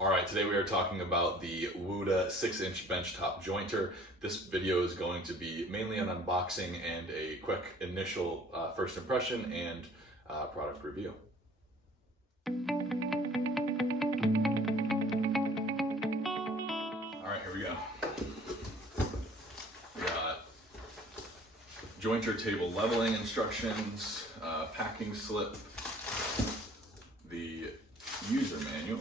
All right, today we are talking about the Wahuda 6-inch benchtop jointer. This video is going to be mainly an unboxing and a quick initial first impression and product review. All right, here we go. We got jointer table leveling instructions, packing slip, the user manual.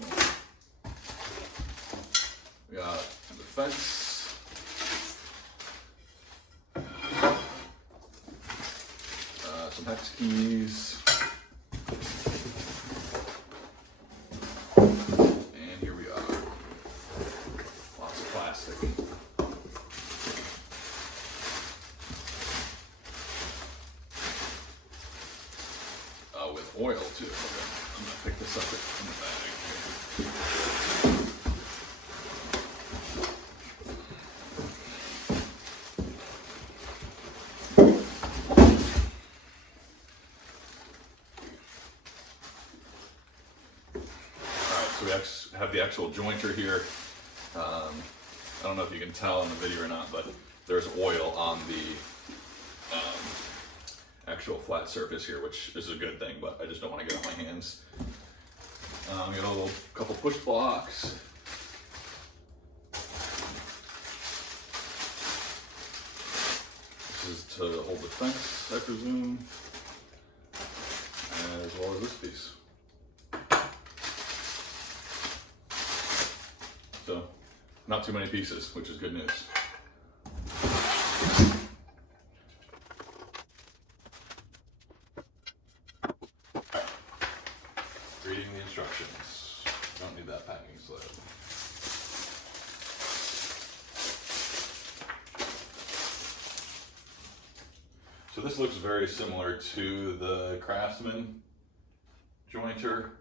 We got the fence, some hex keys, and here we are. Lots of plastic. With oil too. Okay. I'm gonna pick this up in the bag. So we have the actual jointer here. I don't know if you can tell in the video or not, but there's oil on the actual flat surface here, which is a good thing, but I just don't want to get on my hands. We got a couple push blocks. This is to hold the fence, I presume, as well as this piece. So, not too many pieces, which is good news. Reading the instructions. Don't need that packing slip. So this looks very similar to the Craftsman jointer.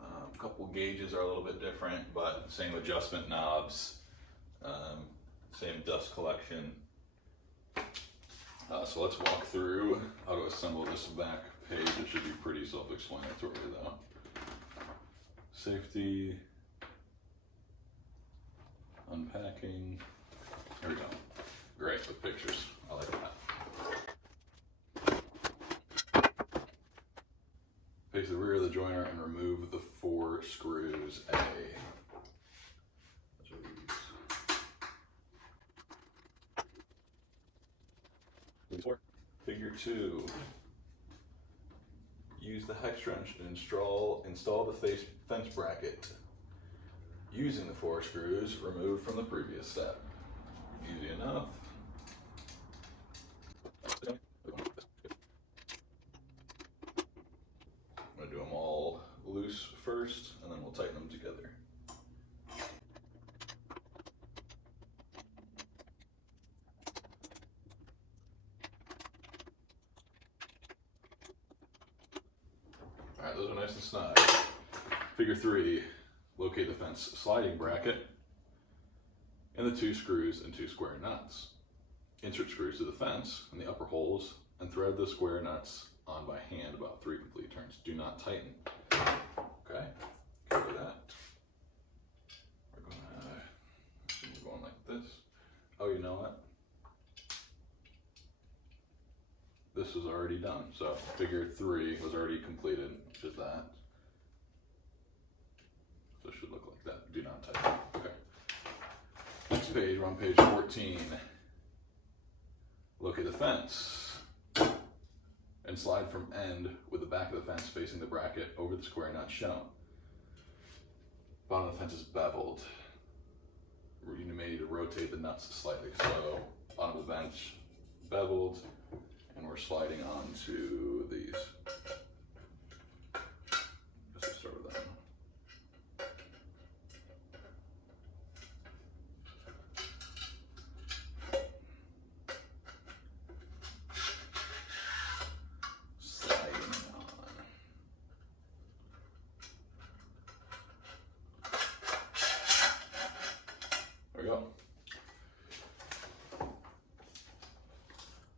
A couple gauges are a little bit different, but same adjustment knobs, same dust collection. So let's walk through how to assemble this back page. It should be pretty self-explanatory though. Safety, unpacking, there we go. Great, with pictures, I like that. Face the rear of the jointer and remove the 4 screws A. Figure 2. Use the hex wrench to install the fence bracket. Using the 4 screws removed from the previous step. Easy enough. I'm going to do them all loose first, and then we'll tighten them together. Alright, those are nice and snug. Figure 3, locate the fence sliding bracket and the 2 screws and 2 square nuts. Insert screws to the fence in the upper holes and thread the square nuts on by hand about 3 complete turns. Do not tighten. Okay, cover that. We're going like this. Oh, you know what? This was already done. So figure 3 was already completed, which is that. So it should look like that. Do not tighten. Okay. Next page, we're on page 14. Locate the fence and slide from end with the back of the fence facing the bracket over the square nut shown. Bottom of the fence is beveled. You may need to rotate the nuts slightly. So bottom of the bench beveled, and we're sliding onto these. Let's start with that one.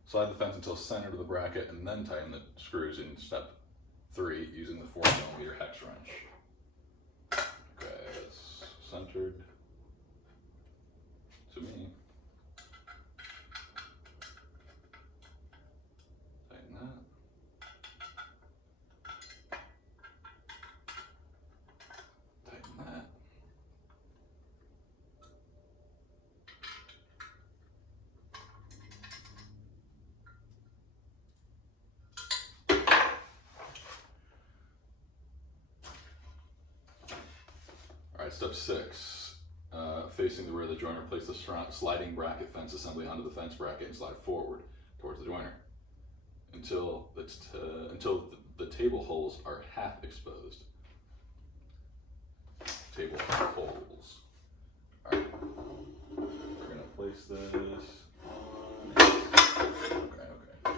Slide the fence until center to the bracket and then tighten the screws in step 3 using the 4mm hex wrench. right, step 6. Facing the rear of the joiner, place the sliding bracket fence assembly onto the fence bracket and slide forward towards the joiner until the table holes are half exposed. Table holes. All right, we're gonna place this on. Okay.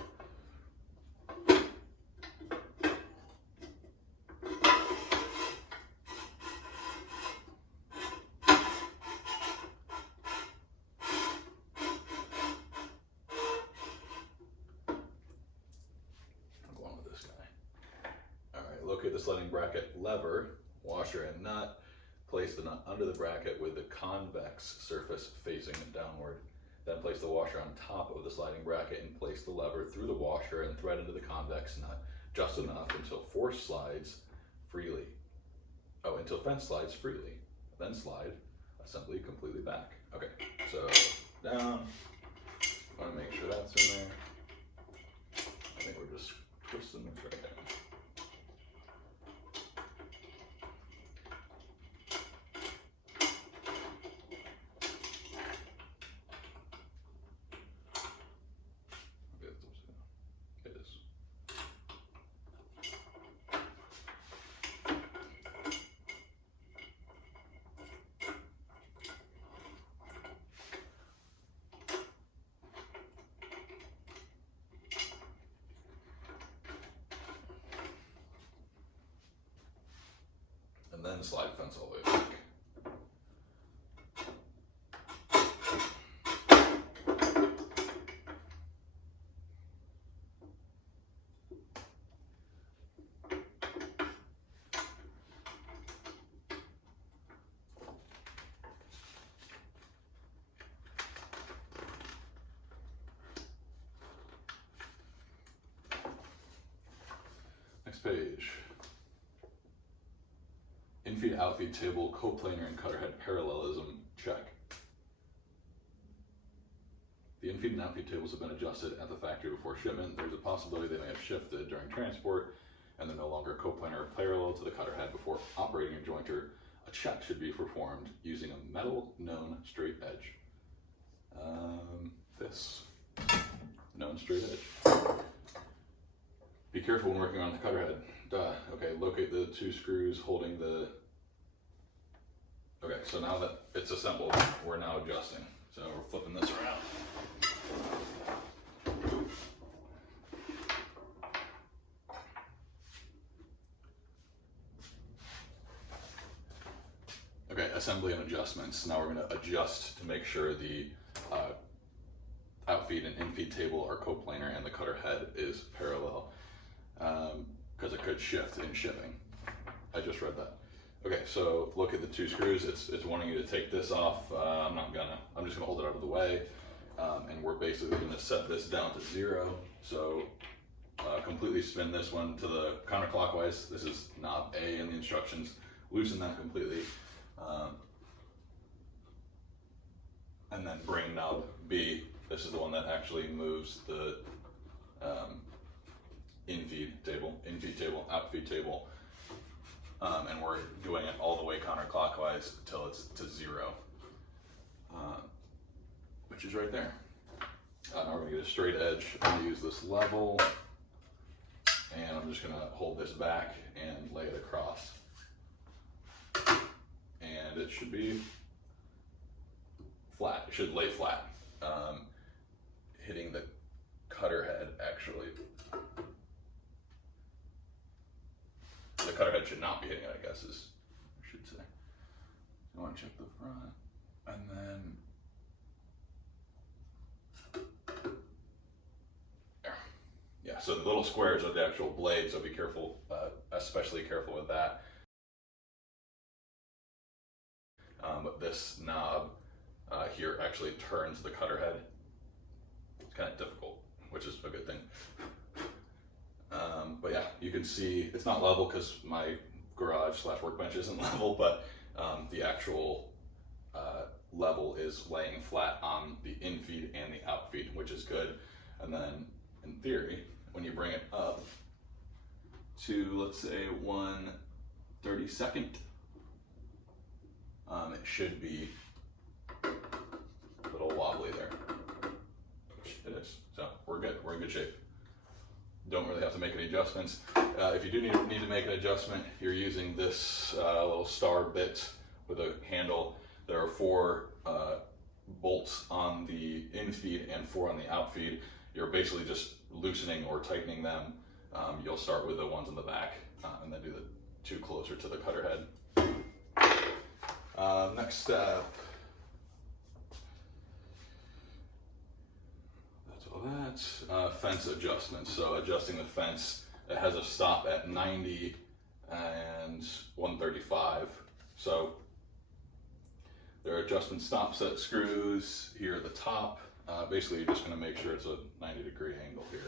Locate the sliding bracket lever, washer, and nut. Place the nut under the bracket with the convex surface facing downward. Then place the washer on top of the sliding bracket and place the lever through the washer and thread into the convex nut just enough until fence slides freely. Then slide assembly completely back. Okay, so down. Want to make sure that's in there. I think we're just twisting this right now. And then slide fence all the way back. Next page. Infeed, outfeed table, coplanar, and cutter head parallelism, check. The infeed and outfeed tables have been adjusted at the factory before shipment. There's a possibility they may have shifted during transport and they're no longer coplanar or parallel to the cutter head before operating a jointer. A check should be performed using a metal known straight edge. This known straight edge. Be careful when working on the cutter head. Okay, locate the 2 screws holding the... Okay, so now that it's assembled, we're now adjusting. So we're flipping this around. Okay, assembly and adjustments. Now we're going to adjust to make sure the outfeed and infeed table are coplanar and the cutter head is parallel. Because it could shift in shipping. I just read that. Okay, so look at the 2 screws. It's wanting you to take this off. I'm just gonna hold it out of the way. And we're basically gonna set this down to 0. So completely spin this one to the counterclockwise. This is knob A in the instructions. Loosen that completely. And then bring knob B. This is the one that actually moves the infeed table, outfeed table, and we're doing it all the way counterclockwise until it's to 0, which is right there. Now we're gonna get a straight edge. I'm gonna use this level, and I'm just gonna hold this back and lay it across, and it should be flat. It should lay flat, hitting the cutter head actually. The cutter head should not be hitting it, I guess, is I should say. I want to check the front, and then there. Yeah, so the little squares are the actual blades, so be careful, especially careful with that. But this knob here actually turns the cutter head. It's kind of difficult, which is a good thing. But yeah, you can see it's not level because my garage / workbench isn't level, but the actual level is laying flat on the infeed and the outfeed, which is good. And then in theory, when you bring it up to, let's say, 1/32, it should be a little wobbly there. It is. So we're good. We're in good shape. Don't really have to make any adjustments. If you do need to make an adjustment, you're using this little star bit with a handle. There are 4 bolts on the in feed and 4 on the out feed. You're basically just loosening or tightening them. You'll start with the ones in the back and then do the 2 closer to the cutter head. Next step. That's all that. Fence adjustments. So adjusting the fence. It has a stop at 90 and 135. So there are adjustment stop set screws here at the top. Basically, you're just going to make sure it's a 90-degree angle here.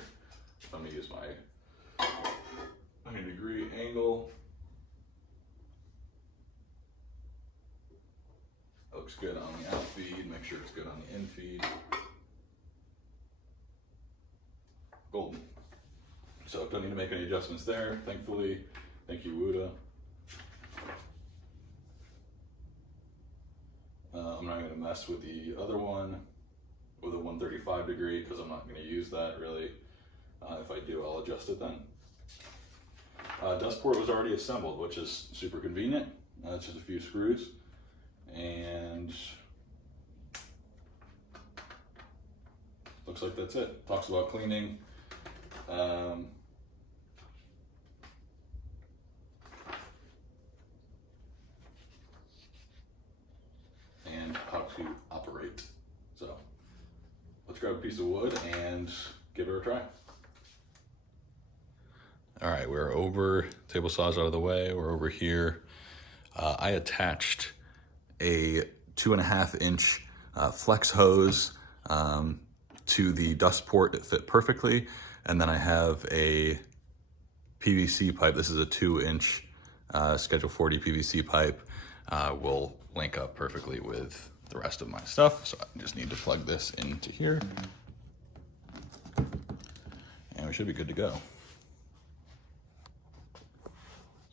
So I'm going to use my 90-degree angle. Looks good on the out feed. Make sure it's good on the in feed. Golden. So don't need to make any adjustments there, thankfully. Thank you, Wahuda. I'm not going to mess with the other one with a 135 degree because I'm not going to use that really. If I do, I'll adjust it then. Dust port was already assembled, which is super convenient. It's just a few screws. And looks like that's it. Talks about cleaning. And how to operate. So let's grab a piece of wood and give it a try. All right, we're over, table saw's out of the way, we're over here. I attached a 2.5 inch flex hose to the dust port. It fit perfectly. And then I have a PVC pipe. This is a 2-inch Schedule 40 PVC pipe. Will link up perfectly with the rest of my stuff. So I just need to plug this into here. And we should be good to go.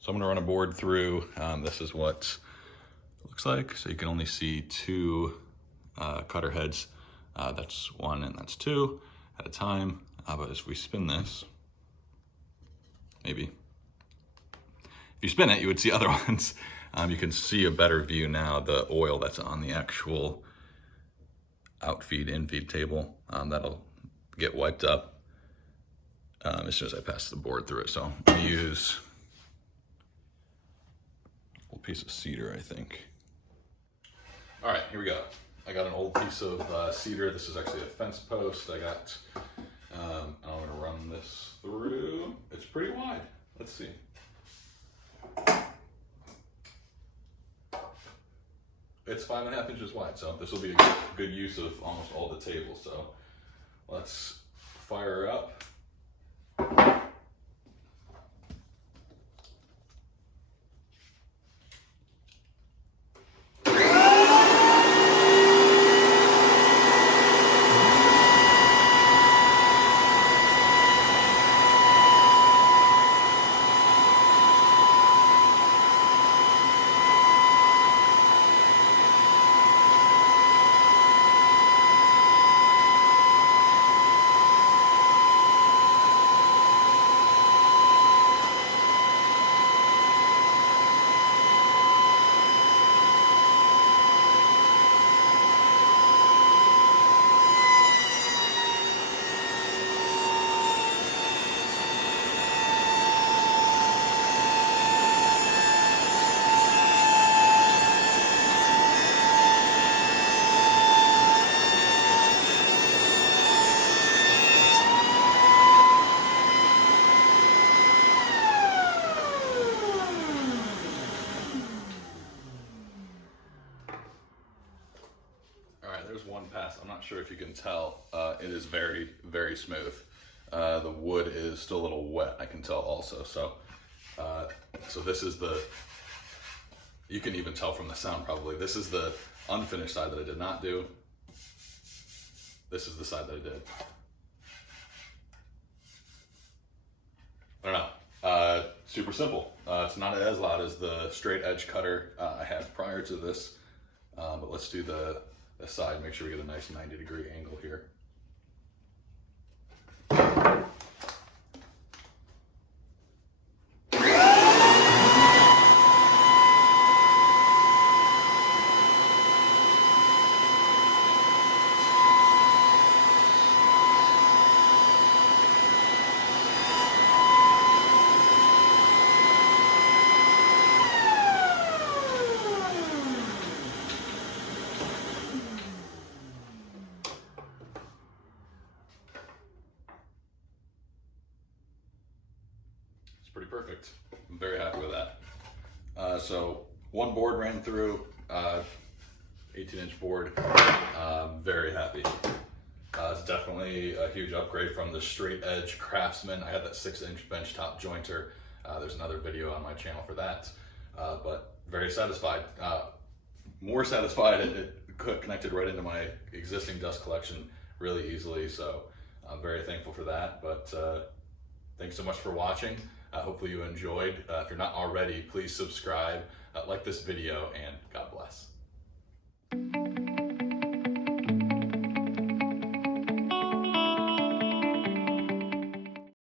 So I'm gonna run a board through. This is what it looks like. So you can only see 2 cutter heads. That's 1 and that's 2 at a time. But as we spin this, maybe, if you spin it, you would see other ones. You can see a better view now, the oil that's on the actual outfeed, infeed table. That'll get wiped up as soon as I pass the board through it. So I'm gonna use a little piece of cedar, I think. All right, here we go. I got an old piece of cedar. This is actually a fence post. I got, I'm gonna run this through. It's pretty wide. Let's see. It's 5.5 inches wide, so this will be a good use of almost all the tables. So let's fire her up. There's one pass. I'm not sure if you can tell. It is very, very smooth. The wood is still a little wet, I can tell also. So, so this is the, you can even tell from the sound probably, this is the unfinished side that I did not do. This is the side that I did. I don't know. Super simple. It's not as loud as the straight edge cutter I had prior to this, but let's do the side, make sure we get a nice 90-degree angle here. Pretty perfect. I'm very happy with that. So one board ran through, 18-inch board. Very happy. It's definitely a huge upgrade from the straight edge Craftsman. I had that 6-inch benchtop jointer. There's another video on my channel for that. But very satisfied. More satisfied. It connected right into my existing dust collection really easily. So I'm very thankful for that. But thanks so much for watching. Hopefully you enjoyed. If you're not already, please subscribe, like this video, and God bless.